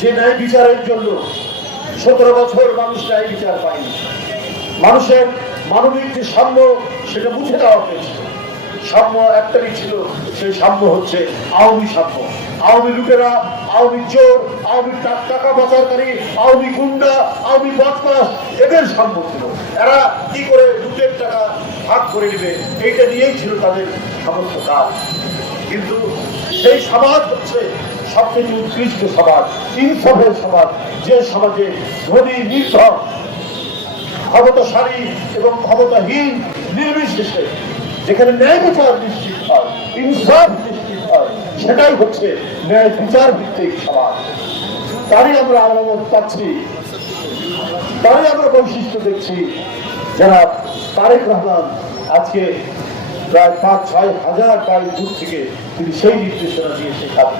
যে ন্যায় বিচারের জন্য 17 বছর মানুষ ন্যায় বিচার পায়নি। মানুষের মানবিক যে সাম্য সেটা মুছে দেওয়া হয়েছে। সাম্য একটাই ছিল, সেই সাম্য হচ্ছে আওয়ামী সাম্য। আওয়ামী লুটেরা, আওয়ামী চোর, আওয়ামী টাকা পাচারকারী, আওয়ামী গুন্ডা, আওয়ামী বদমাশ, এদের সাম্য ছিল। এরা কি করে লুটের টাকা ভাগ করে নেবে, এইটা নিয়েই ছিল তাদের সমস্ত কাজ। কিন্তু সেই সমাজ হচ্ছে সবচেয়ে উৎকৃষ্ট সমাজ, ইনসাফের সমাজ, যে সমাজে ধনী নির্ধন, ক্ষমতাশালী এবং ক্ষমতাহীন নির্বিশেষে যেখানে ন্যায় বিচার নিশ্চিত হয়, ইনসাফ নিশ্চিত হয়, সেটাই হচ্ছে ন্যায় বিচার ভিত্তিক সমাজ। তারই আমরা আলামত পাচ্ছি, তারই আমরা বৈশিষ্ট্য দেখছি। যারা তারেক রহমান আজকে প্রায় 5-6 হাজার মাইল দূর থেকে তিনি সেই নির্দেশনা দিয়ে সেই কাজ